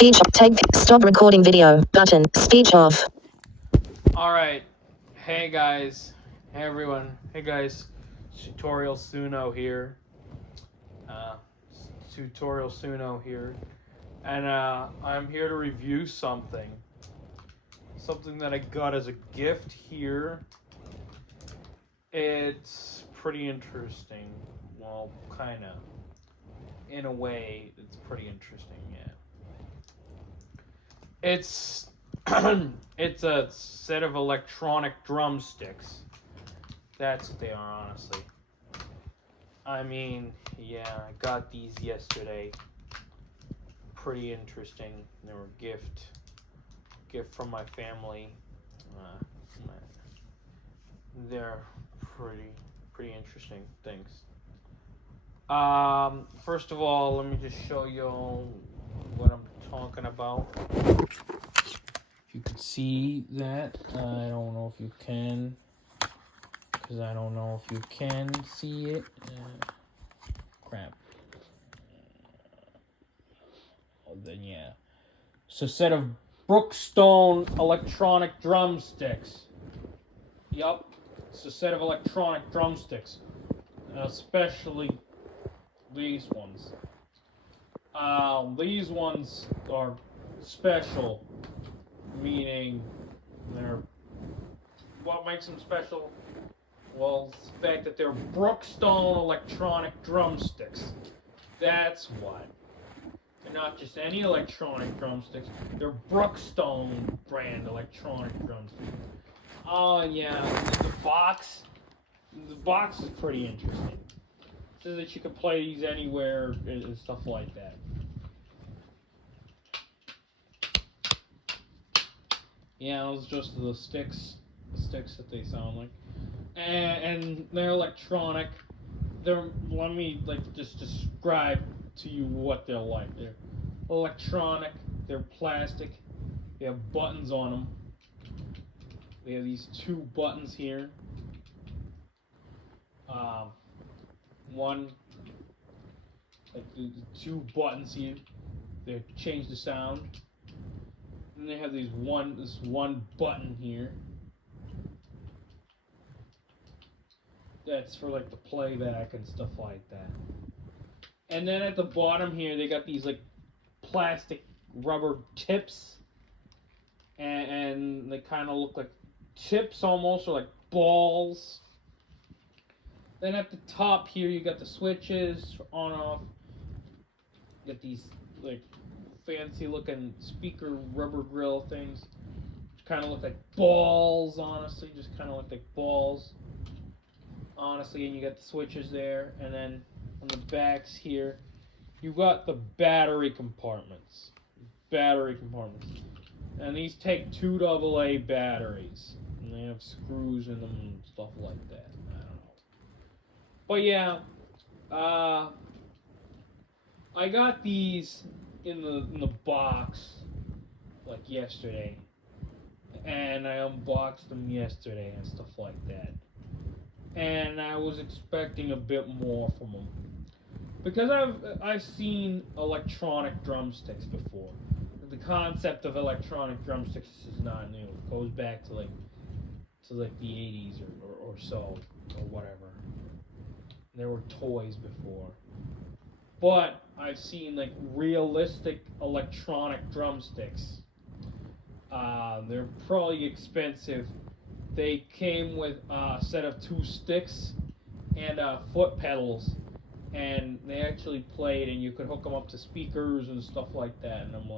Speech. Take. Stop recording video. Button. Speech off. Alright. Hey guys. Hey everyone. Hey guys. Tutorial Suno here. And I'm here to review something. Something that I got as a gift here. It's pretty interesting. Well, kinda. In a way, it's pretty interesting, yeah. It's it's a set of electronic drumsticks. That's what they are, honestly. I mean, yeah, I got these yesterday. Pretty interesting. They were a gift from my family. They're pretty interesting things. First of all, let me just show you what I'm talking about. If you could see that, I don't know if you can, because I don't know if you can see it. Crap. Then yeah. It's a set of Brookstone electronic drumsticks. Yup, it's a set of electronic drumsticks, especially these ones. These ones are special, meaning they're. What makes them special? Well, it's the fact that they're Brookstone electronic drumsticks. That's what. They're not just any electronic drumsticks. They're Brookstone brand electronic drumsticks. Oh yeah, the box. The box is pretty interesting. It says that you can play these anywhere and stuff like that. Yeah, those are just the sticks that they sound like, and they're electronic. Let me just describe to you what they're like. They're electronic. They're plastic. They have buttons on them. They have these two buttons here. One, like the two buttons here. They change the sound. And they have this one button here. That's for like the playback and stuff like that. And then at the bottom here, they got these like plastic rubber tips, and they kind of look like chips almost, or like balls. Then at the top here, you got the switches on off. You got these like fancy looking speaker rubber grill things, which kind of look like balls. Honestly, just kind of look like balls. Honestly, and you got the switches there, and then on the backs here, you got the battery compartments. And these take 2 AA batteries, and they have screws in them and stuff like that. I don't know. But yeah, I got these in the box like yesterday, and I unboxed them yesterday and stuff like that. And I was expecting a bit more from them, because I've seen electronic drumsticks before. The concept of electronic drumsticks is not new. It goes back to the 80s or so, or whatever. There were toys before. But I've seen like realistic electronic drumsticks. They're probably expensive. They came with a set of 2 sticks and foot pedals, and they actually played, and you could hook them up to speakers and stuff like that. And I'm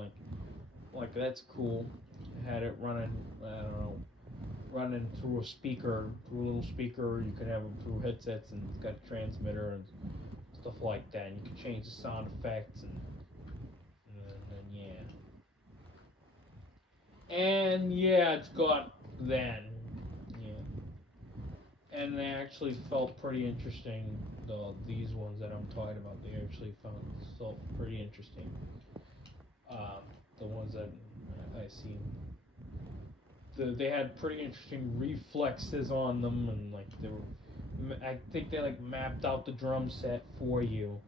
like that's cool. I had it running, I don't know, running through a speaker, through a little speaker. You could have them through headsets, and it's got a transmitter and stuff like that. And you can change the sound effects and yeah. And yeah, it's got then. And they actually felt pretty interesting. These ones that I'm talking about, they actually felt pretty interesting. The ones that I seen, they had pretty interesting reflexes on them, and like I think they like mapped out the drum set for you.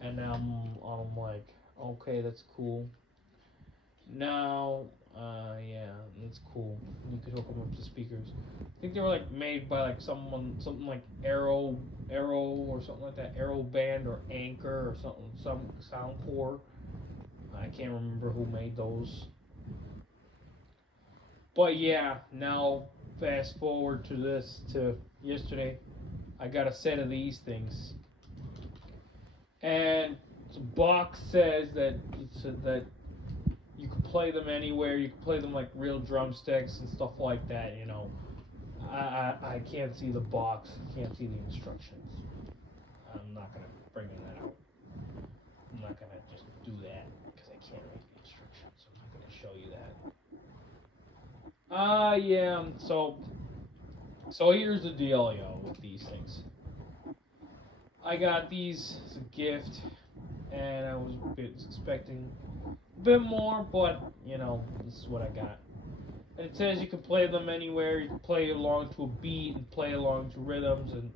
And I'm like, okay, that's cool. Now, yeah, that's cool. You could hook them up to speakers. I think they were like made by like something like Arrow or something like that, Arrow Band or Anchor or something, some Soundcore. I can't remember who made those. But yeah, now fast forward to yesterday. I got a set of these things, and the box says that you can play them anywhere. You can play them like real drumsticks and stuff like that. I can't see the box. Can't see the instructions. I'm not gonna bring that out. I'm not gonna just do that because I can't read the instructions. I'm not gonna show you that. Yeah. So here's the deal, with these things. I got these as a gift, and I was expecting a bit more, but this is what I got. And it says you can play them anywhere. You can play along to a beat and play along to rhythms, and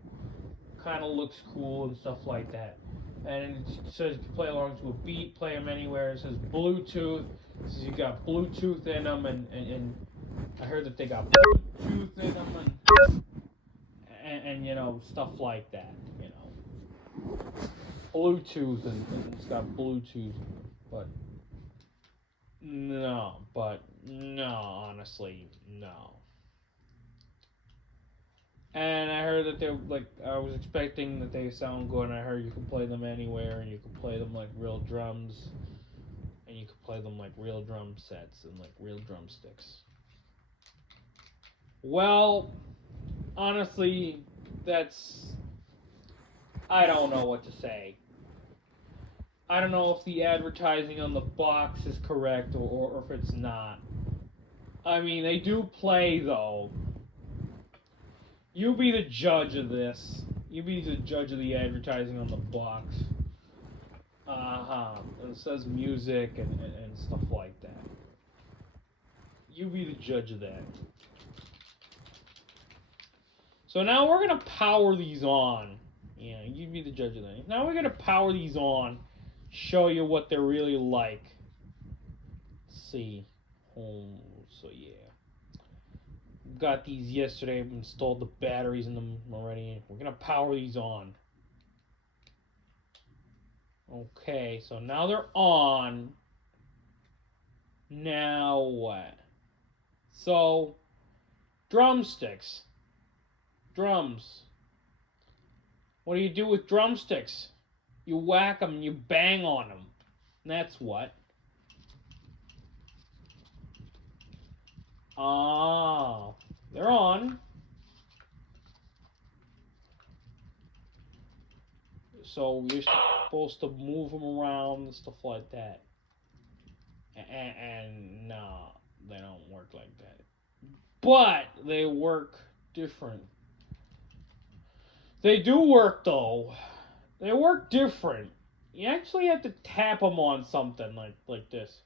kind of looks cool and stuff like that. And it says you can play along to a beat, play them anywhere. It says Bluetooth. It says you got Bluetooth in them, and I heard that they got Bluetooth in them, and stuff like that. Bluetooth and it's got Bluetooth, but no, honestly, no. And I heard that I was expecting that they sound good, and I heard you can play them anywhere, and you can play them like real drums, and you can play them like real drum sets and like real drumsticks. Well, honestly, I don't know what to say. I don't know if the advertising on the box is correct or if it's not. I mean, they do play, though. You be the judge of this. You be the judge of the advertising on the box. It says music and stuff like that. You be the judge of that. So now we're going to power these on. Yeah, you be the judge of that. Now we're going to power these on. Show you what they're really like. Let's see. So yeah. Got these yesterday. I've installed the batteries in them already. We're going to power these on. Okay, so now they're on. Now what? So, drumsticks. Drums. What do you do with drumsticks? You whack them and you bang on them. And that's what. They're on. So you're supposed to move them around and stuff like that. And no, they don't work like that. But they work different. They do work, though. They work different. You actually have to tap them on something like this.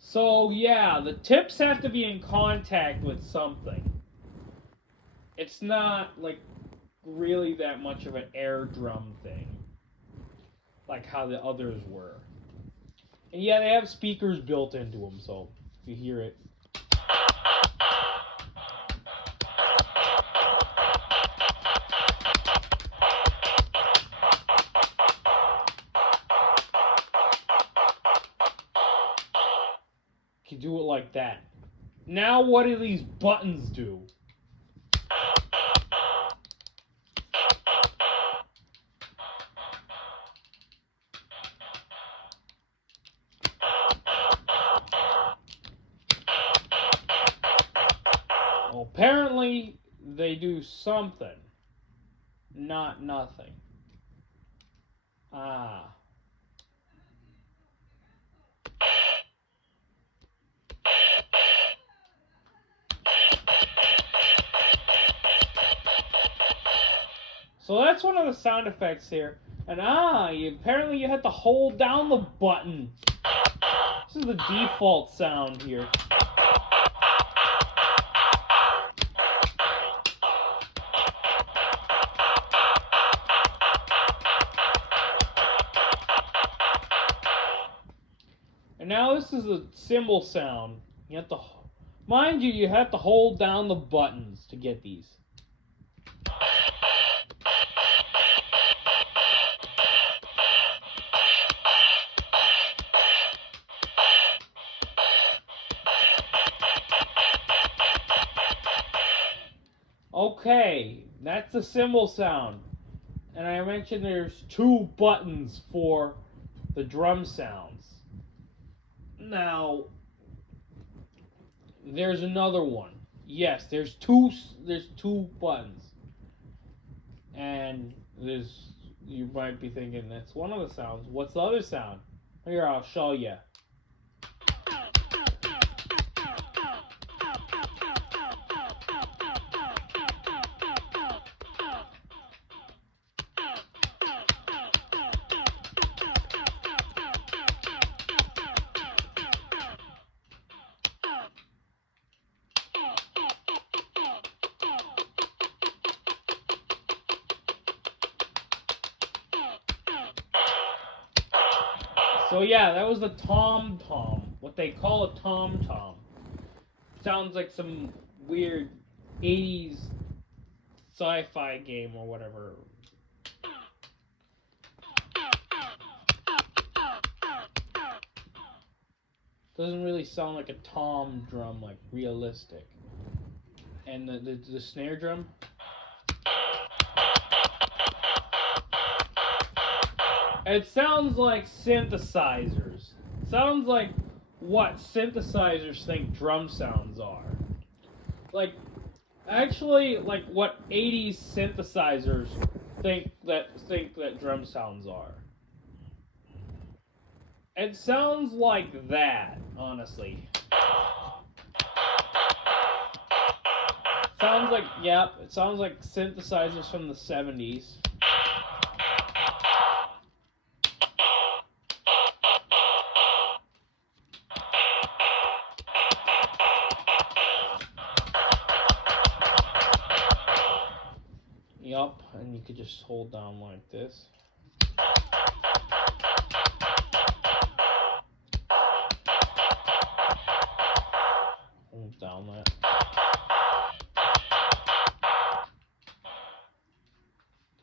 So yeah, the tips have to be in contact with something. It's not like really that much of an air drum thing, like how the others were. And yeah, they have speakers built into them, so if you hear it. You do it like that. Now what do these buttons do? Well, apparently they do something, not nothing. So that's one of the sound effects here. And apparently you have to hold down the button. This is the default sound here. And now this is a cymbal sound. You have to, mind you, you have to hold down the buttons to get these. Okay, that's the cymbal sound. And I mentioned there's 2 buttons for the drum sounds. Now, there's another one. Yes, there's two buttons. And you might be thinking that's one of the sounds. What's the other sound? Here, I'll show you. So yeah, that was the tom-tom. What they call a tom-tom. Sounds like some weird 80s sci-fi game or whatever. Doesn't really sound like a tom drum, like realistic. And the snare drum. It sounds like synthesizers. Sounds like what synthesizers think drum sounds are. Like, actually, like what 80s synthesizers think that drum sounds are. It sounds like that, honestly. Sounds like, yep, it sounds like synthesizers from the 70s. Yup, and you could just hold down like this. Hold down that.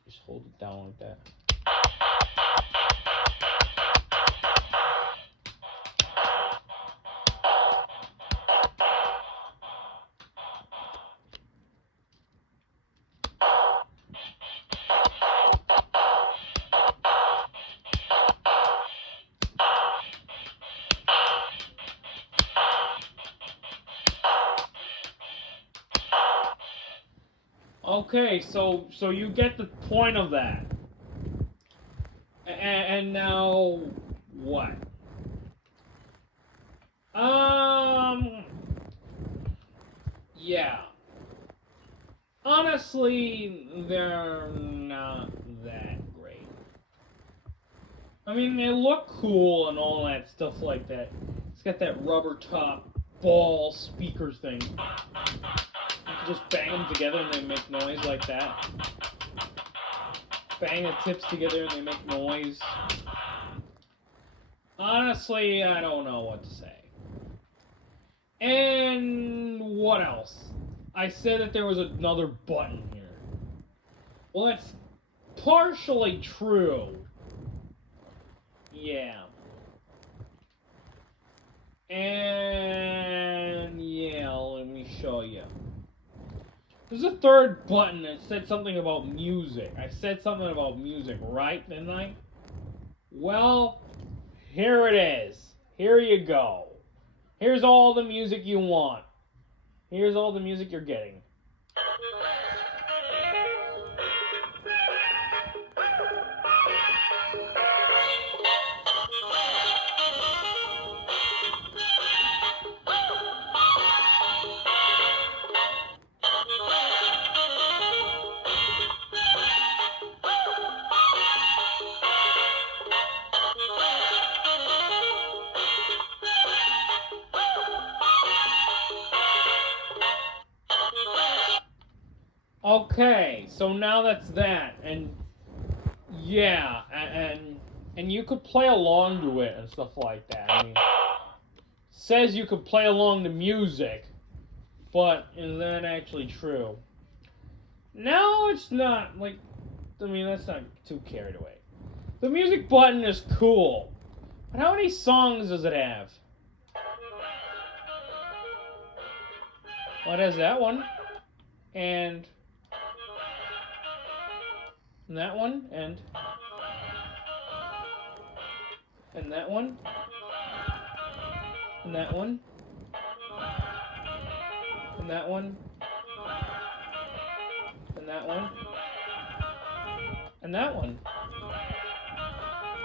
Just hold it down like that. Okay, so you get the point of that. And now what? Yeah. Honestly, they're not that great. I mean, they look cool and all that stuff like that. It's got that rubber top ball speaker thing. You can just bang them together and they make noise like that. Bang the tips together and they make noise. Honestly, I don't know what to say. And what else? I said that there was another button here. Well, that's partially true. Yeah. And yeah, let me show you. There's a third button that said something about music. I said something about music, right, didn't I? Well, here it is. Here you go. Here's all the music you want. Here's all the music you're getting. Okay, so now that's that, and yeah, and you could play along to it and stuff like that. I mean, says you could play along to music, but is that actually true? No, it's not. Like, I mean, let's not too carried away. The music button is cool, but how many songs does it have? Well, it has that one, and that one, and that one, and that one, and that one, and that one, and that one,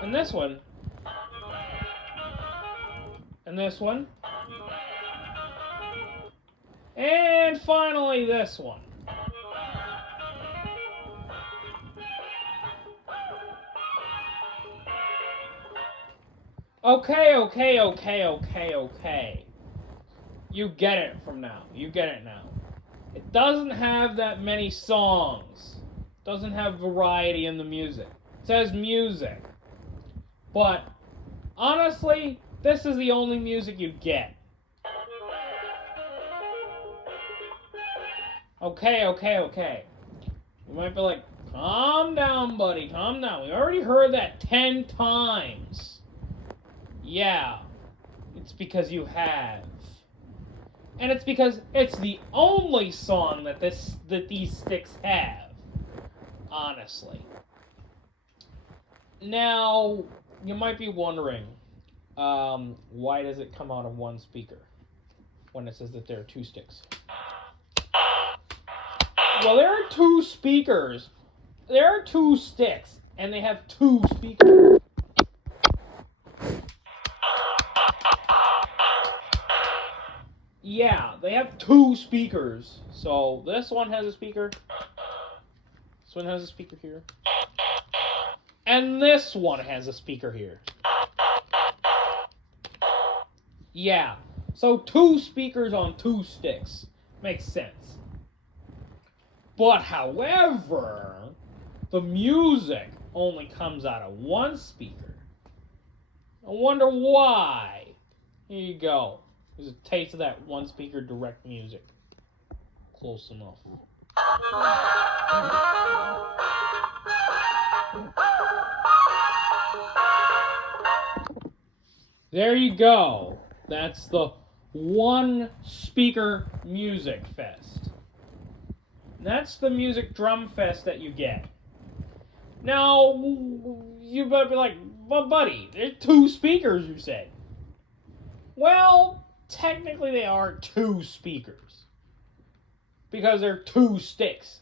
and this one, and this one, and finally this one. Okay. You get it from now. You get it now. It doesn't have that many songs. It doesn't have variety in the music. It says music. But honestly, this is the only music you get. Okay. You might be like, calm down, buddy, calm down. We already heard that 10 times. Yeah, it's because you have. And it's because it's the only song that these sticks have. Honestly. Now, you might be wondering, why does it come out of one speaker when it says that there are two sticks? Well, there are two speakers. There are two sticks, and they have two speakers. Yeah, they have two speakers. So this one has a speaker. This one has a speaker here. And this one has a speaker here. Yeah, so two speakers on two sticks. Makes sense. But however, the music only comes out of one speaker. I wonder why. Here you go. There's a taste of that one speaker direct music. Close enough. There you go. That's the one speaker music fest. That's the music drum fest that you get. Now, you better be like, but buddy, there's two speakers, you said. Well, technically they are two speakers. Because they're two sticks.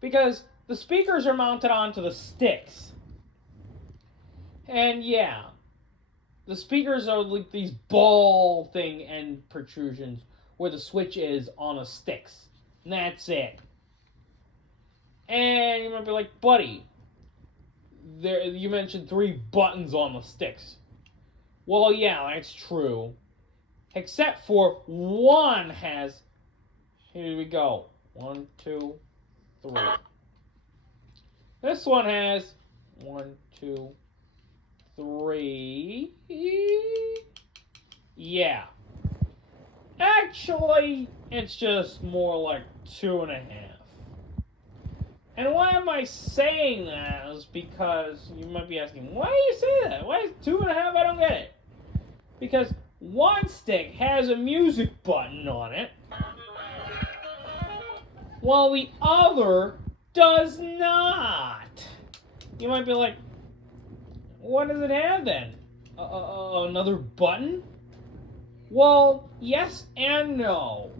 Because the speakers are mounted onto the sticks. And yeah, the speakers are like these ball thing end protrusions where the switch is on the sticks. And that's it. And you might be like, buddy, you mentioned 3 buttons on the sticks. Well, yeah, that's true. Except for one has... Here we go. 1, 2, 3. This one has 1, 2, 3. Yeah. Actually, it's just more like 2.5. And why am I saying that is because you might be asking, why do you say that? Why is 2.5? I don't get it. Because one stick has a music button on it, while the other does not. You might be like, what does it have then? Another button? Well, yes and no.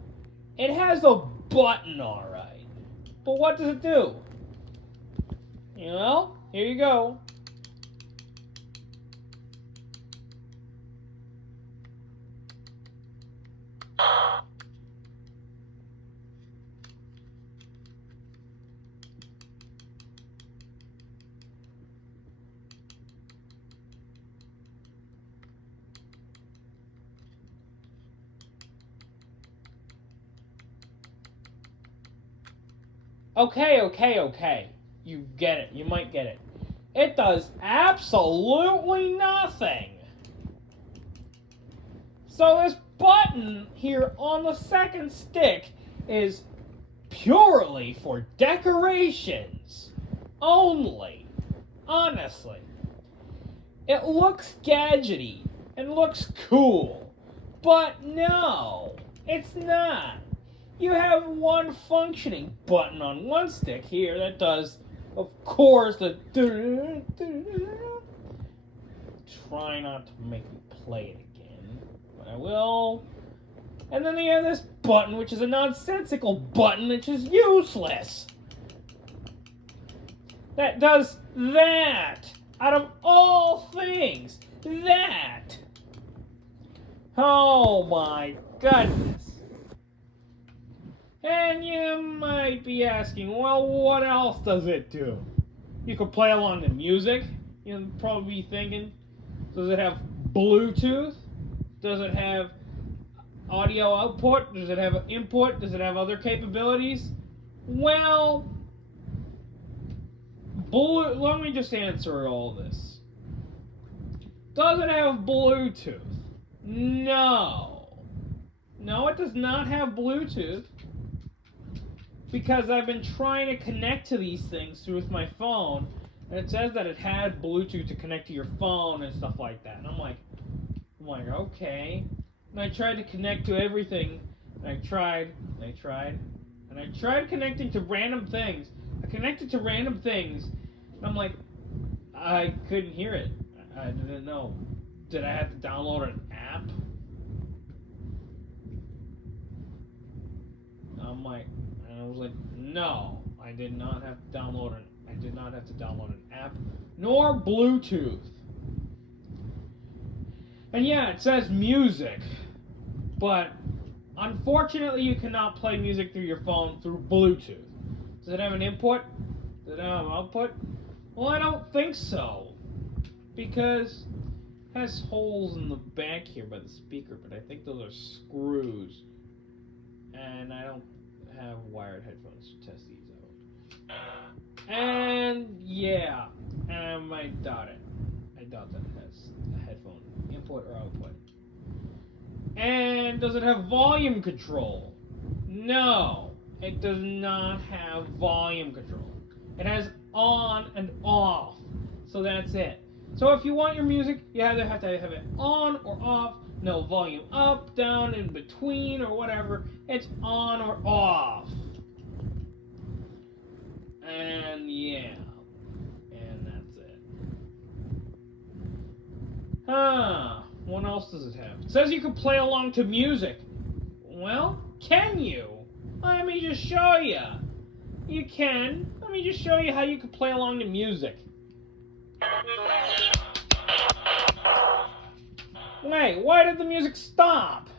It has a button, alright. But what does it do? You know, here you go. Okay. You get it. You might get it. It does absolutely nothing. So this button here on the second stick is purely for decorations only. Honestly. It looks gadgety and looks cool. But no, it's not. You have one functioning button on one stick here that does, of course, the... Try not to make me play it again, but I will. And then they have this button, which is a nonsensical button, which is useless. That does that. Out of all things, that. Oh my goodness. And you might be asking, well, what else does it do? You could play along to music. You'll probably be thinking, does it have Bluetooth? Does it have audio output? Does it have input? Does it have other capabilities? Well, let me just answer all this. Does it have Bluetooth? No. No, it does not have Bluetooth. Because I've been trying to connect to these things with my phone, and it says that it had Bluetooth to connect to your phone and stuff like that. And I'm like, okay. And I tried to connect to everything, and I tried connecting to random things. I connected to random things, and I'm like, I couldn't hear it. I didn't know. Did I have to download an app? And I was like, no, I did not have to download an app, nor Bluetooth. And yeah, it says music, but unfortunately you cannot play music through your phone through Bluetooth. Does it have an input? Does it have an output? Well, I don't think so, because it has holes in the back here by the speaker, but I think those are screws, and I don't have wired headphones to test these out. And yeah, I doubt it. I doubt that it has a headphone input or output. And does it have volume control? No, it does not have volume control. It has on and off, so that's it. So if you want your music, you either have to have it on or off, no volume up, down, in between, or whatever. It's on or off. And yeah, and that's it. What else does it have? It says you can play along to music. Well, can you? Let me just show you. You can. Let me just show you how you can play along to music. Wait, why did the music stop?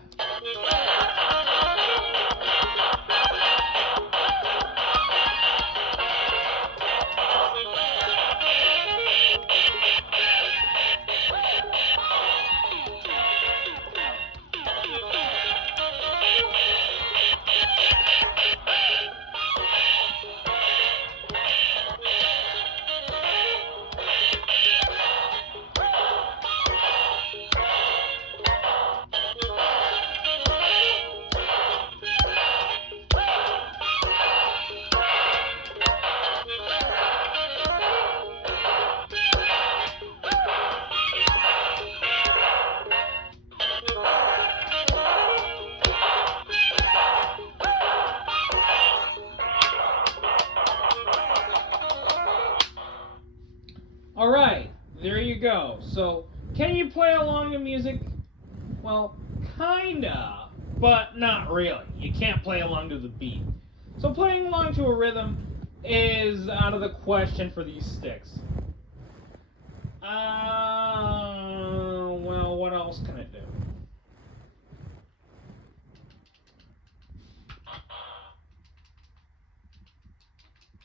Alright, there you go. So, can you play along to music? Well, kinda, but not really. You can't play along to the beat. So playing along to a rhythm is out of the question for these sticks. Well, what else can it do?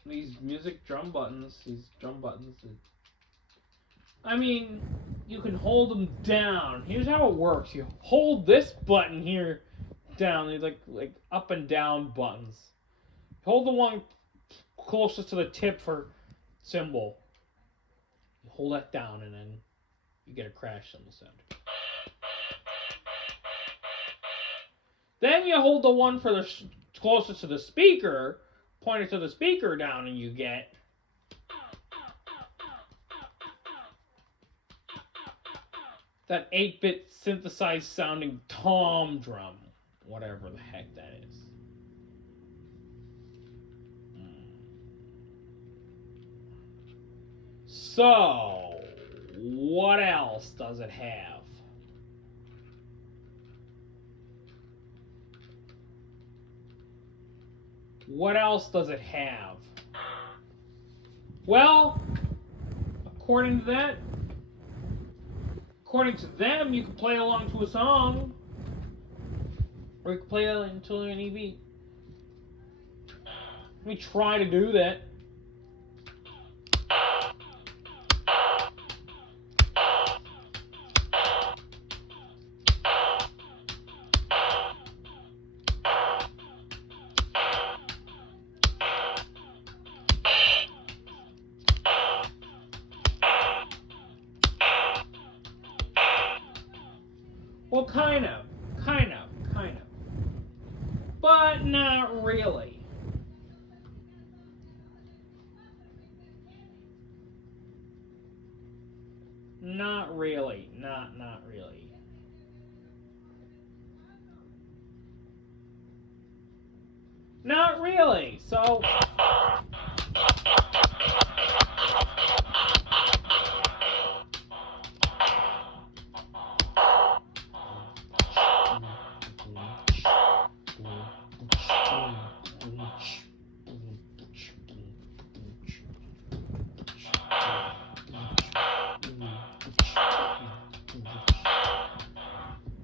These drum buttons, I mean, you can hold them down. Here's how it works. You hold this button here down. These like up and down buttons. Hold the one closest to the tip for cymbal. You hold that down and then you get a crash cymbal sound. Then you hold the one for the closest to the speaker, point it to the speaker down, and you get that 8-bit synthesized sounding tom drum, whatever the heck that is. So, what else does it have? What else does it have? Well, according to them, you can play along to a song, or you can play it until any beat. Let me try to do that. Well, kind of. But not really. Not really. Not really. Not really. So...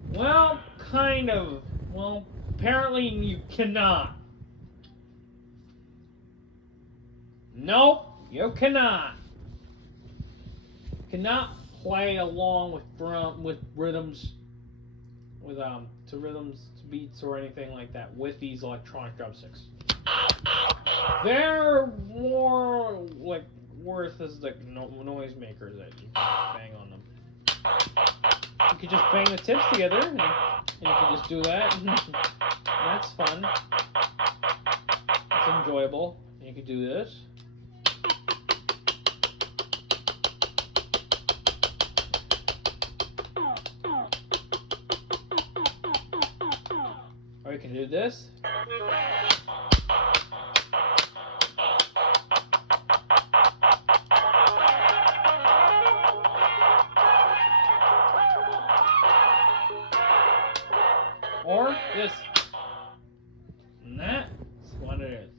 Well, kind of. Well, apparently you cannot. Nope, you cannot. Cannot play along with rhythms, to rhythms, to beats, or anything like that with these electronic drumsticks. They're more like worth as the noise makers that you can bang on them. You could just bang the tips together, and you can just do that. That's fun. It's enjoyable. You could do this. Or you can do this. Or this. And that's what it is.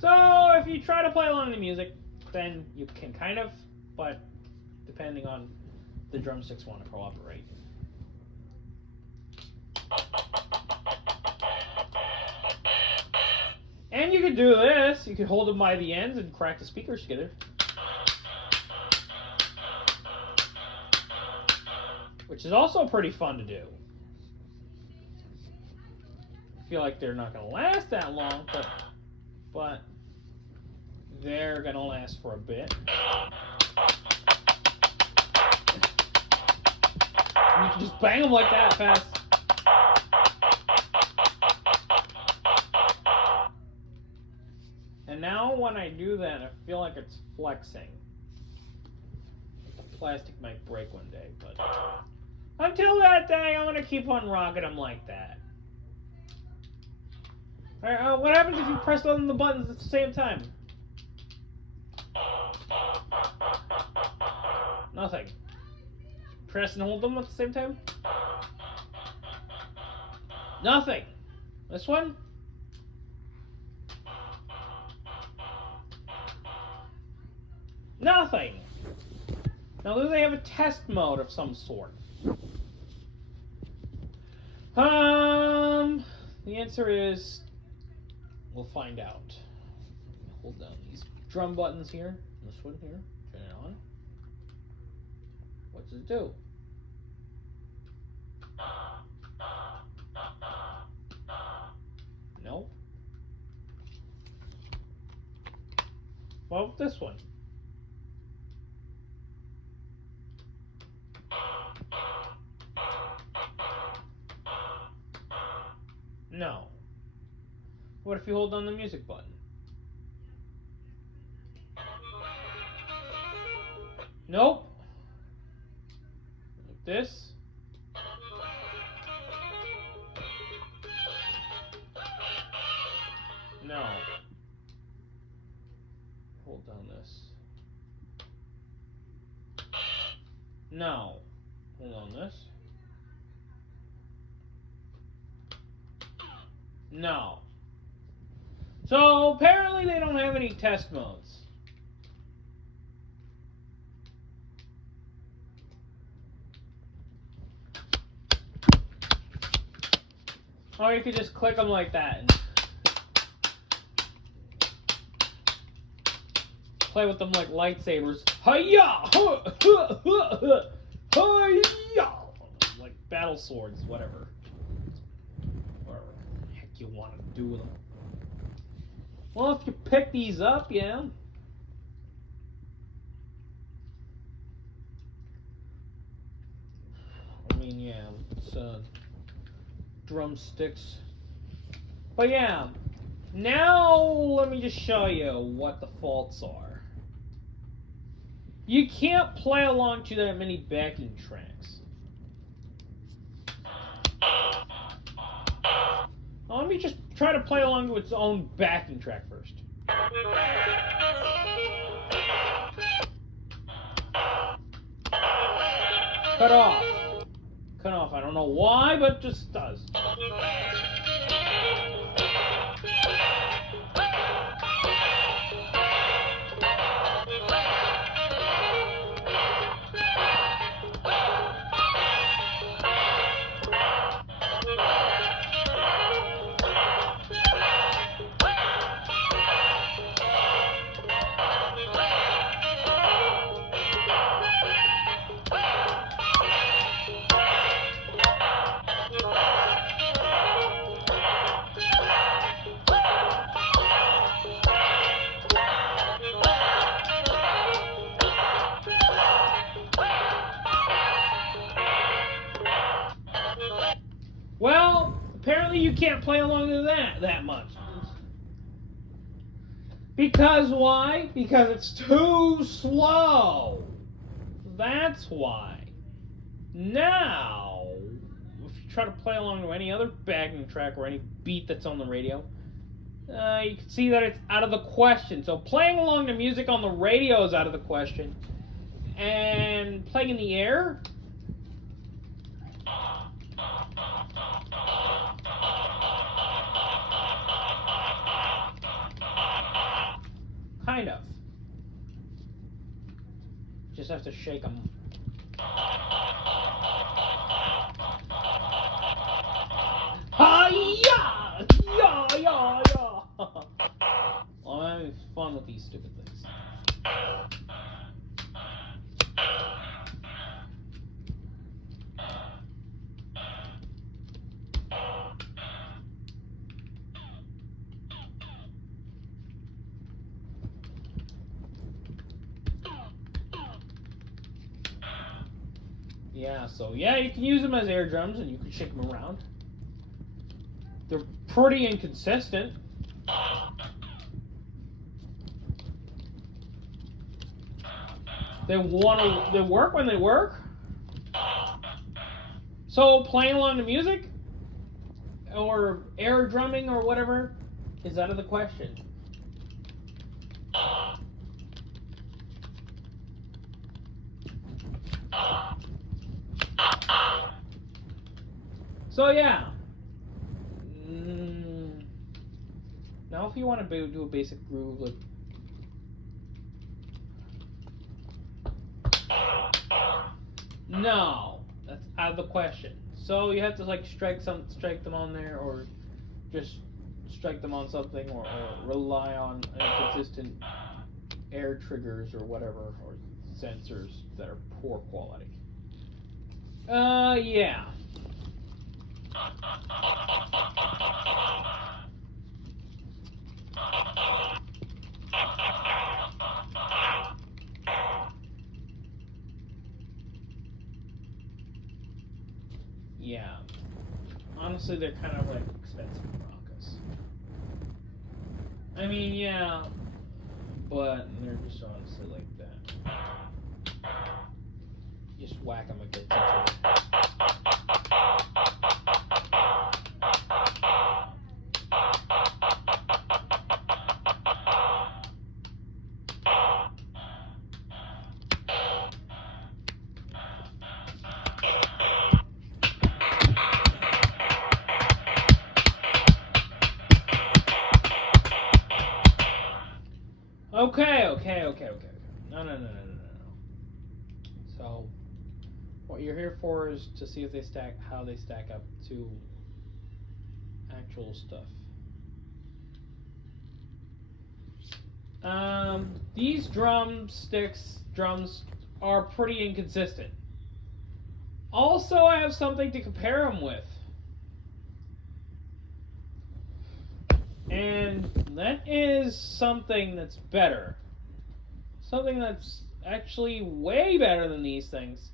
So if you try to play along the music, then you can kind of, but depending on the drumsticks want to cooperate. And you could do this. You could hold them by the ends and crack the speakers together. Which is also pretty fun to do. I feel like they're not going to last that long, but they're going to last for a bit. And you can just bang them like that fast. And now when I do that, I feel like it's flexing. The plastic might break one day, but until that day, I'm going to keep on rocking them like that. Alright, what happens if you press on the buttons at the same time? Nothing. Press and hold them at the same time? Nothing. This one? Nothing. Now, do they have a test mode of some sort? The answer is, we'll find out. Hold down these drum buttons here. This one here. Turn it on. What does it do? No. What about this one? No. What if you hold down the music button? Nope. Like this. No. Hold down this. No. Hold on this. No. So apparently they don't have any test modes. Or you could just click them like that and play with them like lightsabers. Hi-ya! Hi-ya! Like battle swords, whatever. Whatever the heck you want to do with them. Well, if you pick these up, yeah. I mean, yeah, it's drumsticks. But yeah, now let me just show you what the faults are. You can't play along to that many backing tracks. Well, let me just try to play along to its own backing track first. Cut off. Cut off. I don't know why, but it just does. Well, apparently you can't play along to that much. Because why? Because it's too slow. That's why. Now, if you try to play along to any other backing track or any beat that's on the radio, you can see that it's out of the question. So playing along to music on the radio is out of the question. And playing in the air, kind of. Just have to shake them. Hi-ya! Ya, ya, ya! Well, I'm having fun with these stupid things. Yeah, so yeah, you can use them as air drums and you can shake them around. They're pretty inconsistent. They work when they work. So playing along to music or air drumming or whatever is out of the question. So yeah. Now if you want to do a basic groove like no, that's out of the question. So you have to like strike them on there, or just strike them on something, or rely on inconsistent air triggers or whatever, or sensors that are poor quality. Yeah. yeah. Honestly, they're kind of like expensive maracas. I mean, yeah, but they're just honestly like that. Just whack them against each other. Okay. No. So, what you're here for is to see if how they stack up to actual stuff. These drums are pretty inconsistent. Also, I have something to compare them with. And that is something that's better. Something that's actually way better than these things,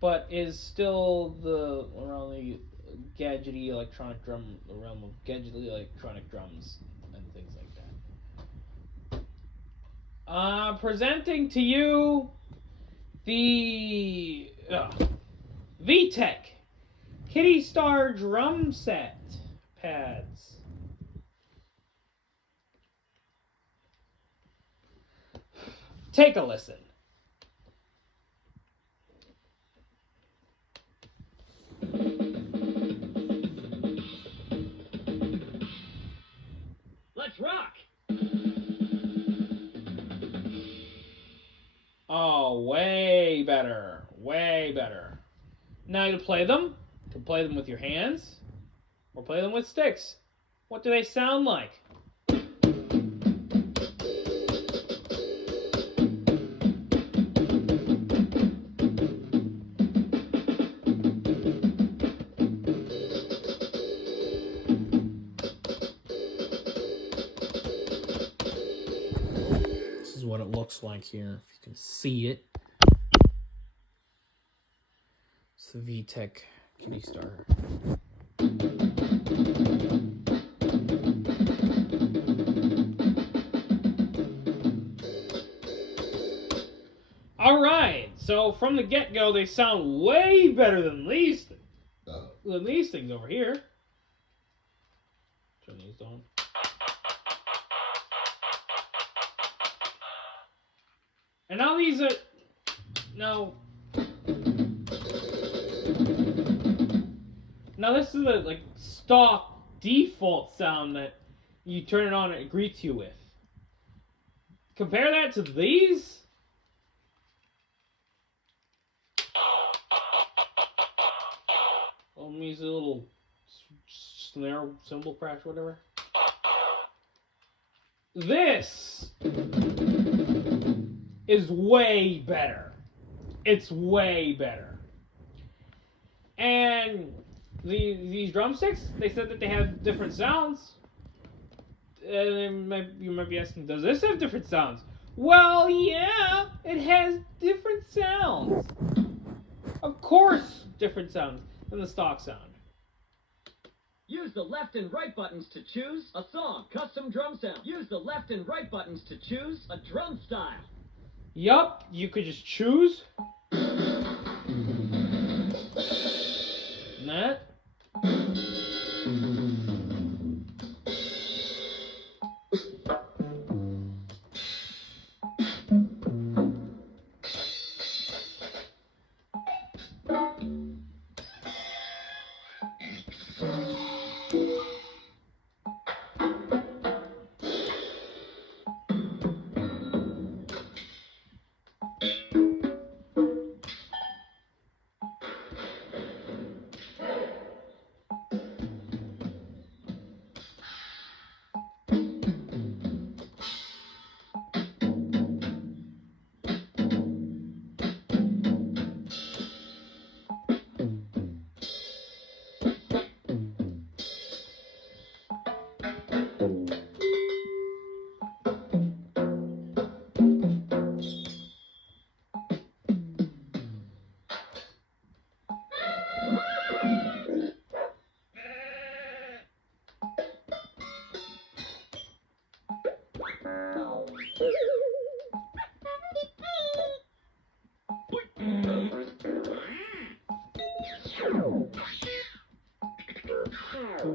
but is still around the gadgety electronic drum, the realm of gadgety electronic drums and things like that. Presenting to you the VTech Kitty Star drum set pads. Take a listen. Let's rock! Oh, way better. Way better. Now you play them. You can play them with your hands or play them with sticks. What do they sound like? This is what it looks like here, if you can see it. It's the VTech Kitty Star. Alright, so from the get-go, they sound way better than these things over here. Turn these on. And now these are... Now this is the stock default sound that you turn it on and it greets you with. Compare that to these. Use a little snare cymbal crash, whatever. This is way better. It's way better. And these drumsticks, they said that they have different sounds. And you might be asking, does this have different sounds? Well, yeah, it has different sounds. Of course, different sounds than the stock sound. Use the left and right buttons to choose a song, custom drum sound. Use the left and right buttons to choose a drum style. Yup, you could just choose. That.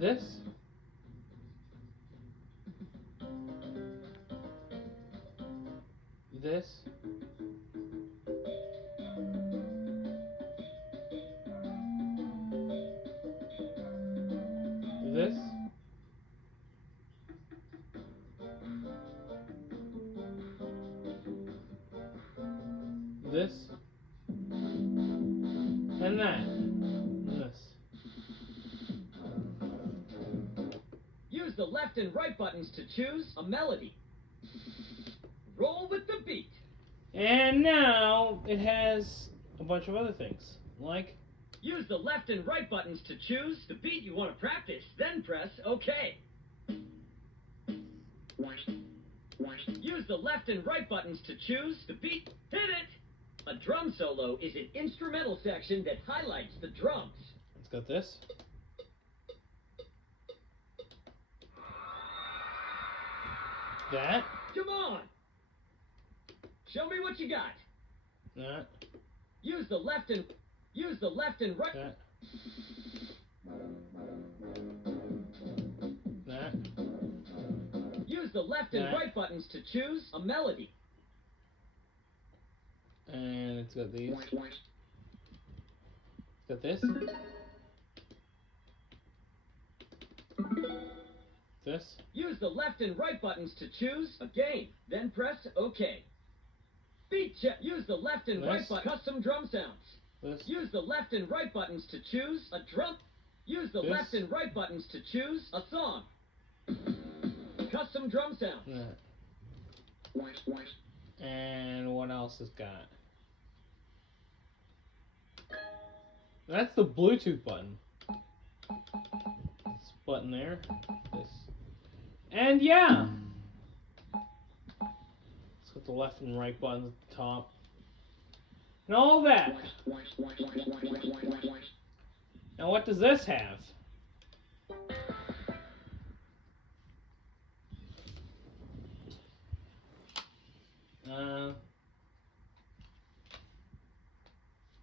This. This. This. This. And that. And this. Use the left and right buttons to choose a melody. Roll with the beat. And now it has a bunch of other things, like use the left and right buttons to choose the beat you want to practice, then press OK. Use the left and right buttons to choose the beat. Hit it! A drum solo is an instrumental section that highlights the drums. It's got this. That. Come on! Show me what you got. That. Use the left and right. That. That. Use the left and right buttons to choose a melody. And it's got these. It's got this. This. Use the left and right buttons to choose a game, then press OK. Beat check. Use the left and right button. Custom drum sounds. This. Use the left and right buttons to choose a drum. Use the left and right buttons to choose a song. Custom drum sounds. Yeah. And what else is got? That's the Bluetooth button. This button there. This. And yeah. It's got the left and right buttons at the top. And all that. Now what does this have?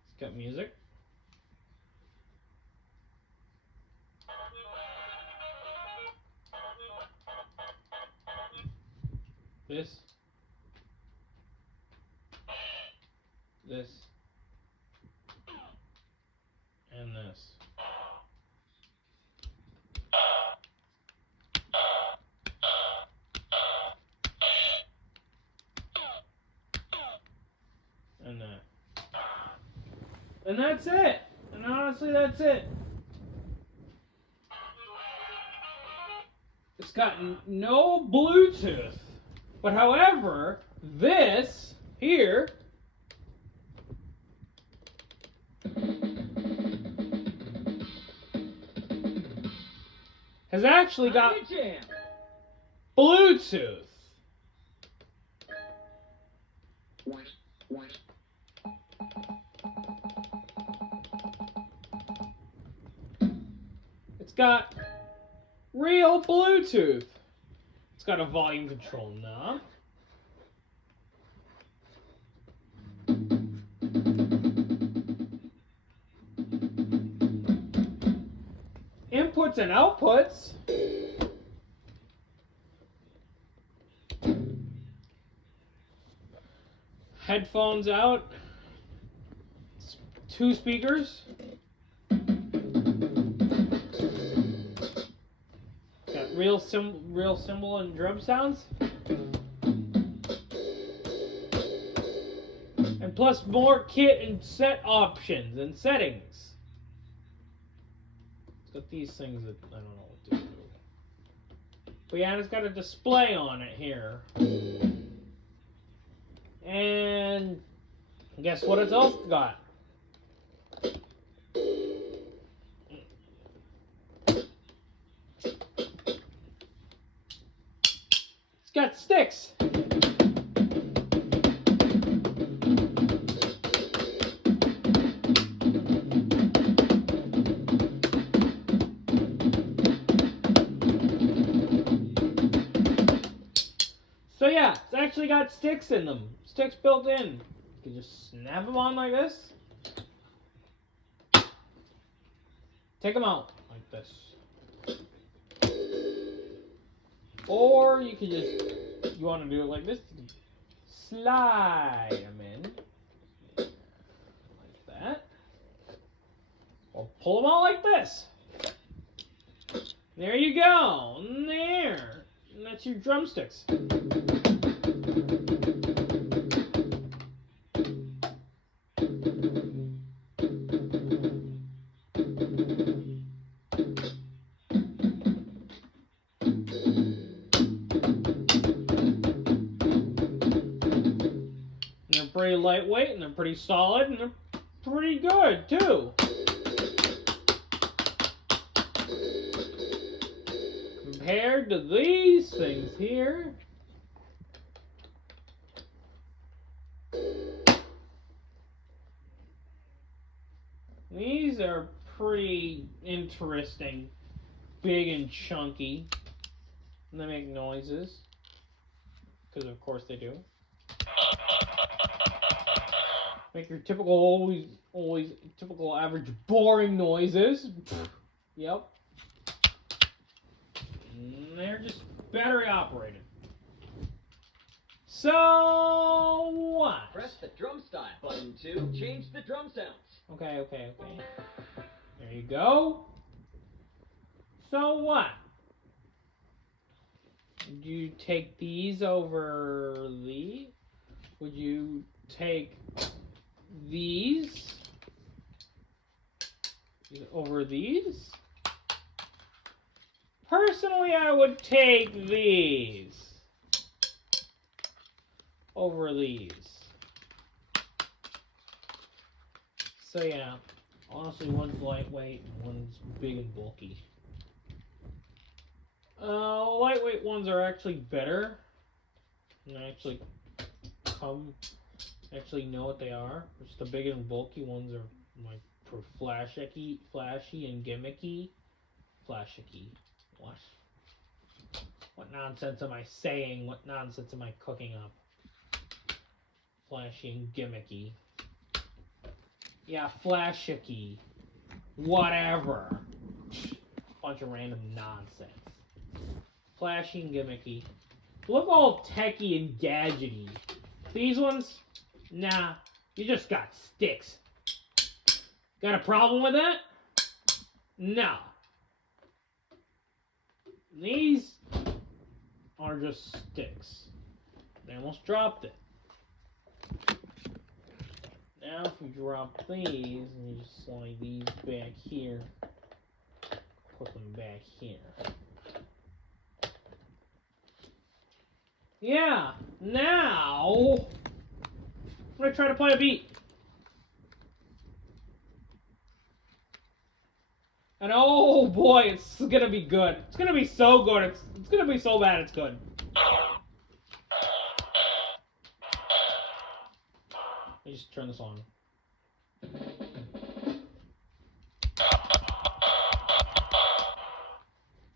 It's got music. This. This. And this. And that. And that's it. And honestly, that's it. It's got no Bluetooth. But however, this here has actually got Bluetooth. It's got real Bluetooth. It's got a volume control knob. Inputs and outputs. Headphones out. 2 speakers. Got real cymbal and drum sounds. And plus more kit and set options and settings. It's got these things that I don't know what to do. But yeah, and it's got a display on it here. And guess what it's also got? It's got sticks. So yeah, it's actually got sticks in them. Sticks built in. You can just snap them on like this. Take them out like this. Or you could just, you want to do it like this, slide them in. Like that. Or pull them out like this. There you go. And there. And that's your drumsticks. They're pretty lightweight and they're pretty solid and they're pretty good too. Compared to these things here. These are pretty interesting, big and chunky. And they make noises. Because of course they do. Make your typical, always typical average boring noises. Yep. And they're just battery operated. So what? Press the drum style button to change the drum sounds. Okay. There you go. So what? Would you take these over these? Would you take these over these? Personally, I would take these over these. So yeah, honestly, one's lightweight and one's big and bulky. Lightweight ones are actually better. And actually know what they are. Just the big and bulky ones are like for flashy and gimmicky. Flashy. What? What nonsense am I saying? What nonsense am I cooking up? Flashy and gimmicky. Yeah, flashy. Whatever. Bunch of random nonsense. Flashy and gimmicky. Look all techy and gadgety. These ones? Nah. You just got sticks. Got a problem with that? No. These are just sticks. They almost dropped it. Now if you drop these and you just slide these back here, put them back here. Yeah, now I'm gonna try to play a beat. And oh boy, it's gonna be good. It's gonna be so good. It's gonna be so bad it's good. Let me just turn this on.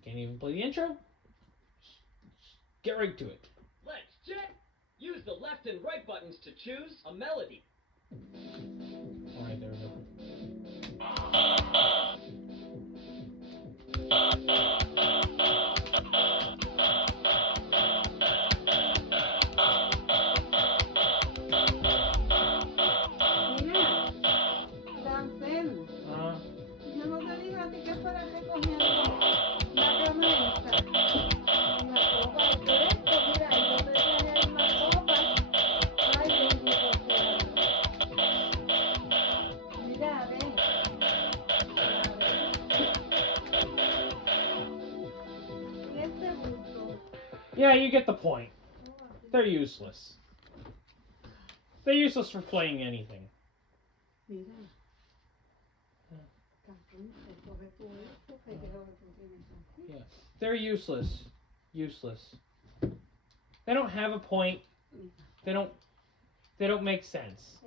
Can't even play the intro. Just get right to it. Let's check. Use the left and right buttons to choose a melody. Alright, there we go. Yo no te dije a ti que fueras recogiendo la camioneta y la copa de esto, mira, yo te traje ahí una copa. Ay, bendito sea. Mira, ven. Y este bulto. Yeah, you get the point. They're useless. They're useless for playing anything. Mira. Yeah, they're useless. Useless. They don't have a point. They don't make sense.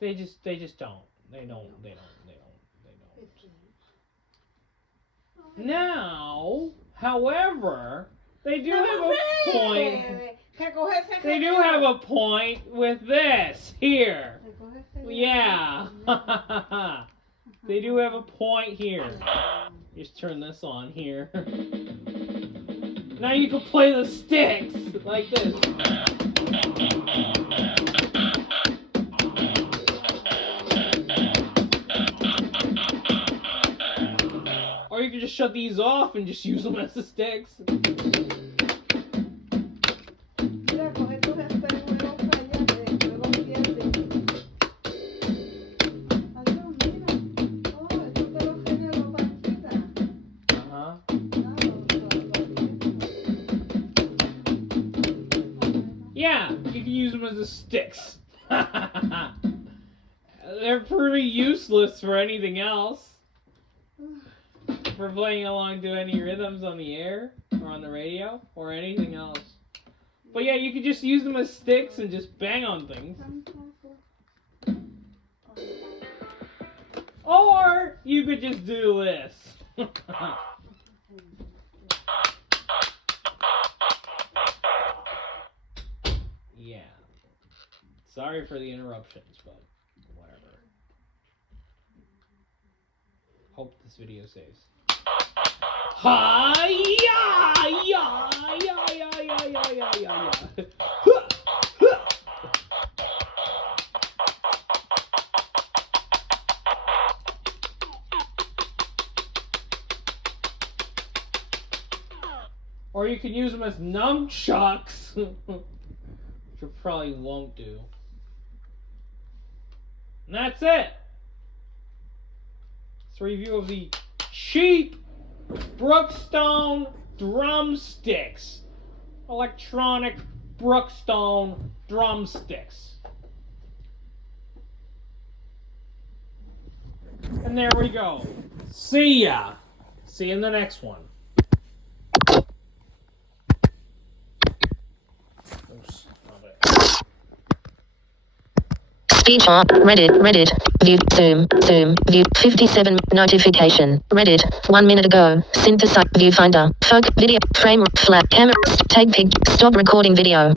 They just don't. They don't. Now, however, they do have a point. They do have a point with this here. Yeah. They do have a point here. Just turn this on here. Now you can play the sticks like this. Or you can just shut these off and just use them as the sticks. Mira, coge tus espejuelos cállate, luego pierdes. Adiós, mira. Oh, eso te lo señaló Panchita. Uh-huh. Yeah, you can use them as the sticks. They're pretty useless for anything else. For playing along to any rhythms on the air or on the radio or anything else. But yeah, you could just use them as sticks and just bang on things. Or you could just do this. Yeah. Sorry for the interruptions, but whatever. Hope this video saves. Hi, yeah, yeah, yeah, yeah, yeah, yeah, yeah, yeah, yeah. Or you can use them as nunchucks, which you probably won't do. And that's it. It's a review of the cheap Brookstone drumsticks. Electronic Brookstone drumsticks. And there we go. See ya. See you in the next one. Speech off. Reddit. View. Zoom. View. 57. Notification. Reddit. 1 minute ago. Synthesize. Viewfinder. Folk. Video. Frame. Flat. Camera. Take pic. Stop recording video.